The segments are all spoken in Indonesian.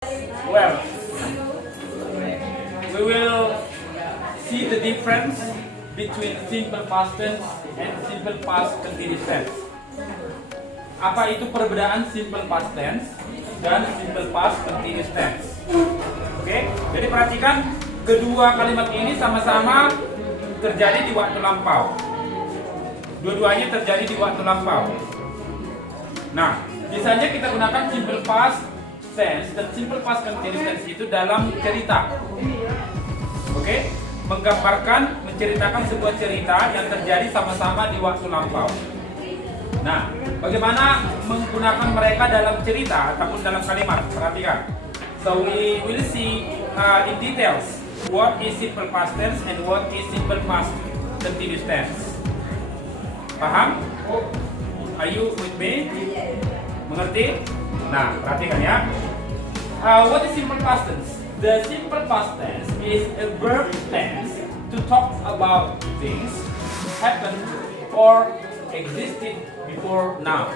Well, we will see the difference between simple past tense and simple past continuous tense. Apa itu perbedaan simple past tense dan simple past continuous tense? Oke, jadi perhatikan kedua kalimat ini sama-sama terjadi di waktu lampau. Dua-duanya terjadi di waktu lampau. Nah, biasanya kita gunakan simple past tense dan simple past continuous tense itu dalam cerita. Oke, menggambarkan, menceritakan sebuah cerita yang terjadi sama-sama di waktu lampau. Nah, bagaimana menggunakan mereka dalam cerita ataupun dalam kalimat? Perhatikan. So we will see in details what is simple past tense and what is simple past continuous tense. Paham? Are you with me? Mengerti? Nah, perhatikan ya. What is simple past tense? The simple past tense is a verb tense to talk about things happened or existed before now.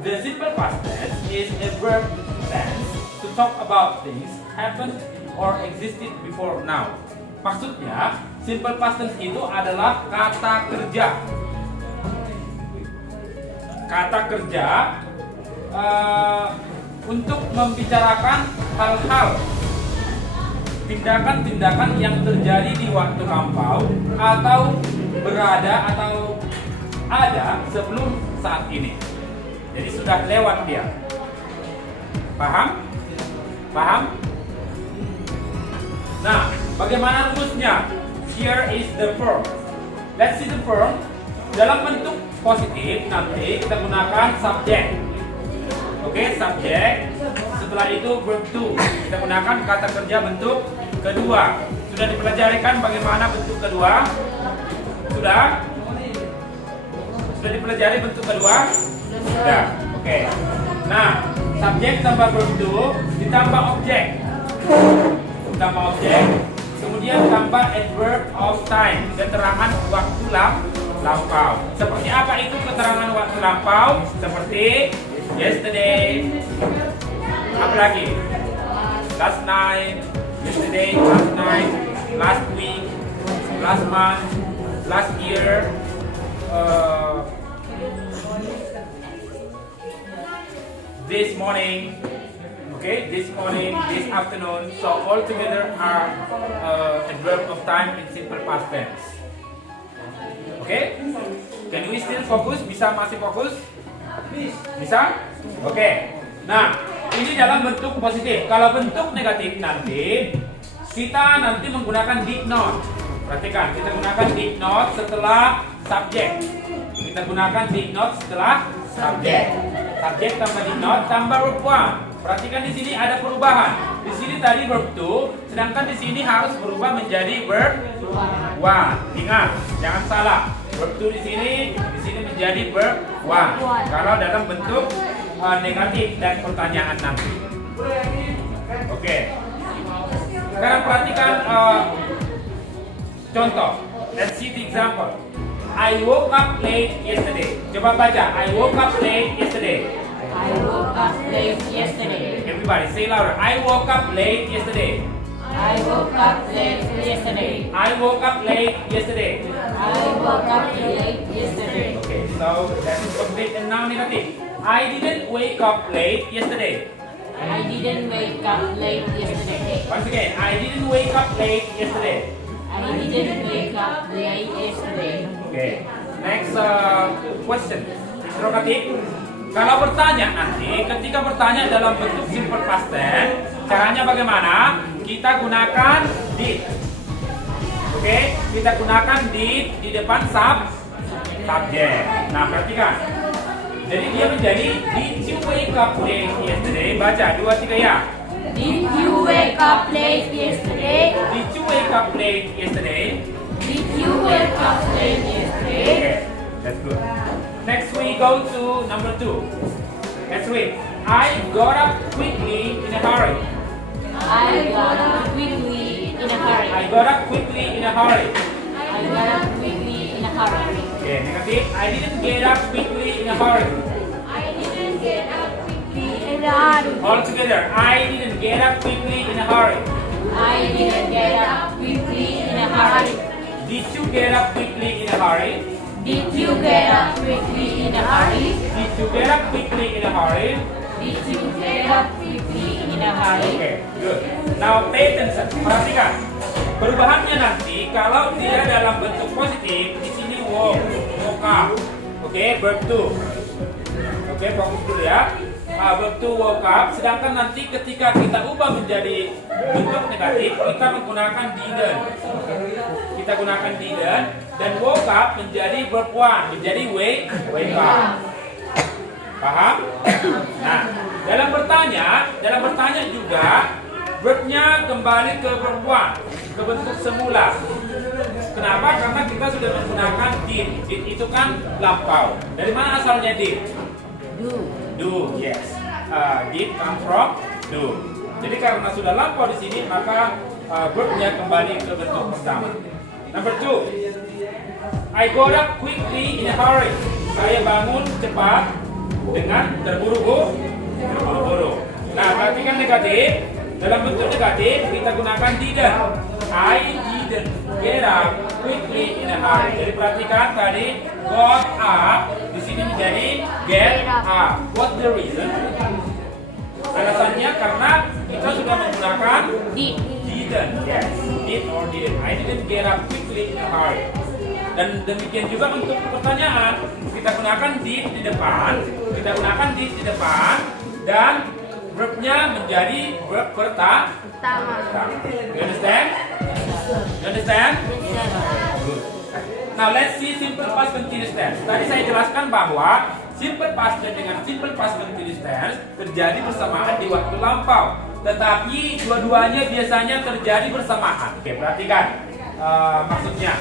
The simple past tense is a verb tense to talk about things happened or existed before now. Maksudnya, simple past tense itu adalah kata kerja. Kata kerja untuk membicarakan hal-hal, tindakan-tindakan yang terjadi di waktu lampau atau berada atau ada sebelum saat ini. Jadi sudah lewat dia. Paham? Paham? Nah, bagaimana rumusnya? Here is the form. Let's see the form. Dalam bentuk positif nanti kita gunakan subject. Oke, subject. Setelah itu verb to. Kita gunakan kata kerja bentuk kedua. Sudah dipelajari kan bagaimana bentuk kedua? Sudah? Sudah dipelajari bentuk kedua? Sudah. Oke. Nah, subject tambah verb to ditambah objek. Tambah objek. Kemudian tambah adverb of time, keterangan waktu lampau. Seperti apa itu keterangan waktu lampau? Seperti yesterday. Apa lagi? Last night. Yesterday, last night, last week, last month, last year. This morning. Okay, this morning, this afternoon. So all together are adverb of time in simple past tense. Okay, can we still focus? Bisa masih fokus? Bisa? Oke. Nah, ini dalam bentuk positif. Kalau bentuk negatif nanti kita menggunakan did not. Perhatikan, kita gunakan did not setelah subject. Kita gunakan did not setelah subject. Subject tambah did not tambah verb one. Perhatikan di sini ada perubahan. Di sini tadi verb to, sedangkan di sini harus berubah menjadi verb one. Ingat, jangan salah. Verb to di sini menjadi verb one. Kalau dalam bentuk negatif dan pertanyaan nanti. Oke. Sekarang perhatikan contoh. Let's see the example. I woke up late yesterday. Coba baca. I woke up late yesterday. I woke up late yesterday. Everybody say louder. I woke up late yesterday. I woke up late yesterday. I woke up late yesterday. I woke up late yesterday. Okay, so that is complete. And now negative. I didn't wake up late yesterday. I didn't wake up late yesterday. Once again, I didn't wake up late yesterday. I didn't wake up late yesterday. Okay. Next question. Interrogative. Kalau bertanya nanti, ketika bertanya dalam bentuk simple past tense, caranya bagaimana? Kita gunakan did. Oke, kita gunakan did di depan subject. Nah, perhatikan. Jadi dia menjadi did you wake up late yesterday? Baca 2 3 ya. Did you wake up late yesterday? Did you wake up late yesterday? Did you wake up late yesterday? Okay, that's good. Next we go to number 2. Next week. I got up quickly in a hurry. I got up quickly in a hurry. I got up quickly in a hurry. I got up quickly in a hurry. Okay, negative. I didn't get up quickly in a hurry. I didn't get up quickly in in a hurry. All together. I didn't get up quickly in a hurry. I didn't get up quickly in a hurry. Did you get up quickly in a hurry? Did you get up quickly in a hurry? Did you get up quickly in a hurry? Did you get up quickly in a hurry? Okay, good. Now pay attention. Perhatikan. Perubahannya nanti kalau dia dalam bentuk positif di sini woke up. Oke, verb to. Oke, fokus dulu ya. Verb to woke up. Sedangkan nanti ketika kita ubah menjadi bentuk negatif, kita menggunakan didn't. Kita gunakan didn't dan woke up menjadi verb one, menjadi wake up. Paham? Nah, dalam bertanya juga verbnya kembali ke verb one, ke bentuk semula. Kenapa? Karena kita sudah menggunakan did. Did itu kan lampau. Dari mana asalnya did? Do, yes. Did come from do. Jadi karena sudah lampau di sini, maka verbnya kembali ke bentuk pertama. Number 2, I got up quickly in a hurry. Saya bangun cepat dengan terburu-buru. Nah, perhatikan negatif. Dalam bentuk negatif kita gunakan didn't. I didn't get up quickly in a hurry. Jadi perhatikan tadi got up di sini menjadi get up. What's the reason? Alasannya karena kita sudah menggunakan didn't. Yes, did or didn't. I didn't get up quickly in a hurry. Dan demikian juga untuk pertanyaan, kita gunakan did di depan, dan verbnya menjadi verb pertama. You understand? Good. Now let's see simple past continuous tense. Tadi saya jelaskan bahwa simple past tense dengan simple past continuous tense terjadi bersamaan di waktu lampau. Tetapi dua-duanya biasanya terjadi bersamaan. Oke, perhatikan maksudnya.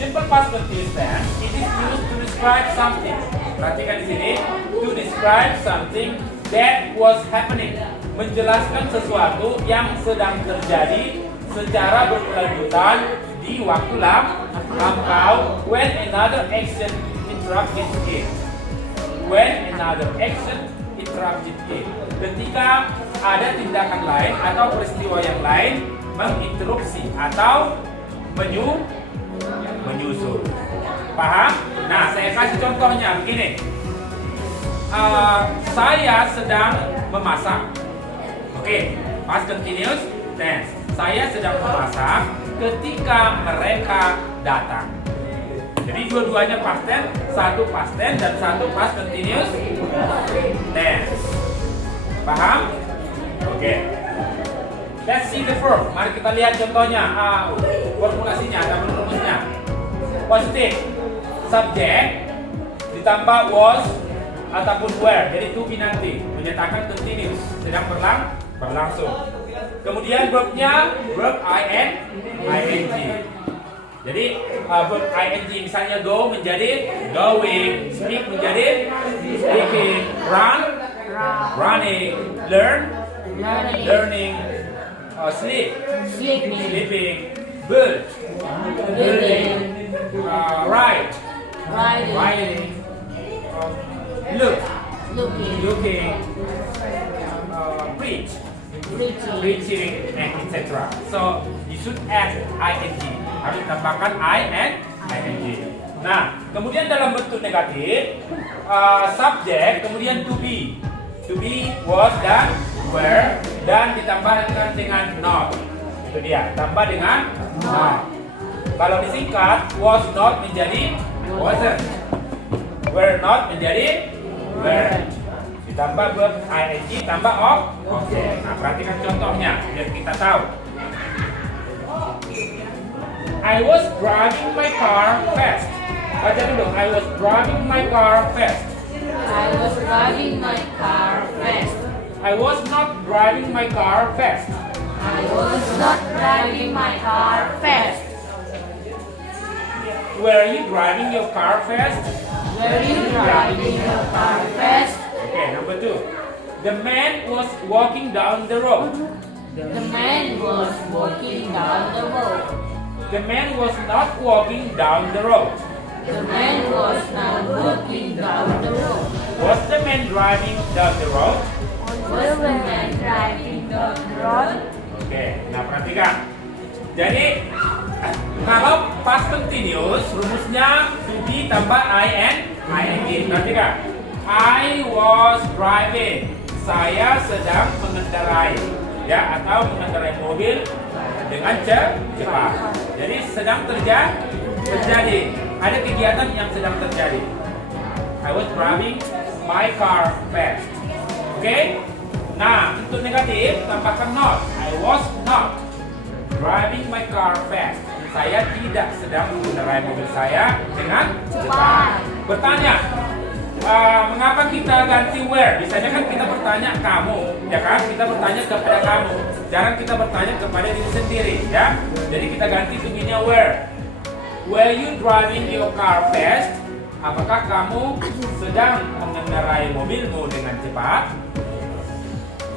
Simple past continuous tense it is used to describe something. Perhatikan di sini, to describe something that was happening. Menjelaskan sesuatu yang sedang terjadi secara berkelanjutan di waktu lampau when another action interrupted it. Ketika ada tindakan lain atau peristiwa yang lain menginterupsi atau menyusul. Paham? Nah, saya kasih contohnya begini. Saya sedang memasak. Oke, past continuous tense. Saya sedang memasak ketika mereka datang. Jadi dua-duanya past tense, satu past tense dan satu past continuous tense. Paham? Oke. Let's see the verb. Mari kita lihat contohnya. Formulasinya atau rumusnya. Positif. Subjek ditambah was ataupun were. Jadi to be nanti menyatakan continuous, sedang berlangsung. Kemudian verbnya verb ing. Jadi verb ing misalnya go menjadi going, speak menjadi speaking, run running, learning, sleeping, build, building, ride, riding, looking, preach, preaching, and etc. So you should add ing. Harus tambahkan ing. Nah, kemudian dalam bentuk negatif, subjek, kemudian to be, was dan were, dan ditambahkan dengan not. Itu dia, tambah dengan not. Kalau disingkat, was not menjadi wasn't, were not menjadi weren't. Ditambah verb ing, tambah objek. Nah, perhatikan contohnya biar kita tahu. I was driving my car fast. Baca dulu. I was driving my car fast. I was driving my car fast. I was not driving my car fast. I was not driving my car fast. Were you driving your car fast? Were you driving your car fast? Okay, number 2. The man was walking down the road. The man was walking down the road. The man was not walking down the road. The man was not walking down the road. Was the man driving down the road? Was the man driving the road? Oke, nah perhatikan. Jadi kalau past continuous rumusnya to be tambah ing. Perhatikan. I was driving. Saya sedang mengendarai, ya, atau mengendarai mobil dengan cepat. Jadi sedang terjadi. Ada kegiatan yang sedang terjadi. I was driving my car fast. Oke? Nah, untuk negatif tambahkan not. I was not driving my car fast. Saya tidak sedang mengendarai mobil saya dengan cepat. Bertanya, mengapa kita ganti where? Biasanya kan kita bertanya kamu, ya kan? Kita bertanya kepada kamu. Jarang kita bertanya kepada diri sendiri, ya. Jadi kita ganti to be-nya where. Were you driving your car fast? Apakah kamu sedang mengendarai mobilmu dengan cepat?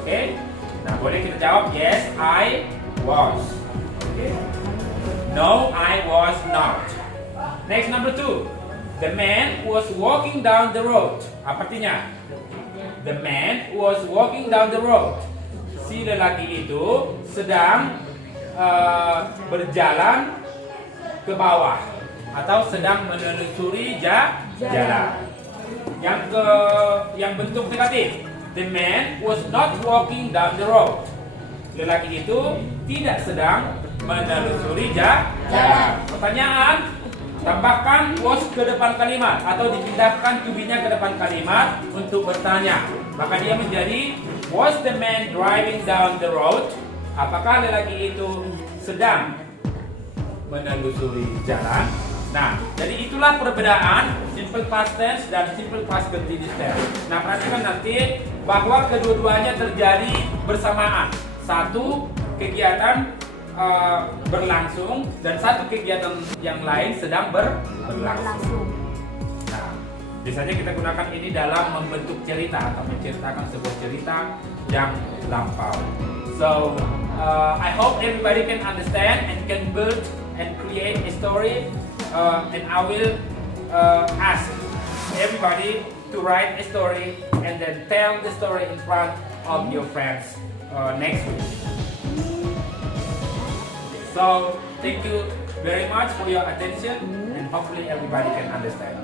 Oke. Nah, boleh kita jawab yes, I was. Okay. No, I was not. Next, number 2. The man was walking down the road. Apa artinya? The man was walking down the road. Si lelaki itu sedang berjalan ke bawah atau sedang menelusuri jalan. Yang bentuk negatif. The man was not walking down the road. Lelaki itu tidak sedang menelusuri jalan. Pertanyaan, tambahkan was ke depan kalimat atau dipindahkan to be-nya ke depan kalimat untuk bertanya. Maka dia menjadi was the man driving down the road? Apakah lelaki itu sedang menelusuri jalan? Nah, jadi itulah perbedaan simple past tense dan simple past continuous tense. Nah, perhatikan nanti bahwa kedua-duanya terjadi bersamaan. Satu kegiatan berlangsung dan satu kegiatan yang lain sedang berlangsung. Nah, biasanya kita gunakan ini dalam membentuk cerita atau menceritakan sebuah cerita yang lampau. So, I hope everybody can understand and can build and create a story. And I will ask everybody to write a story and then tell the story in front of your friends next week. So, thank you very much for your attention and hopefully everybody can understand.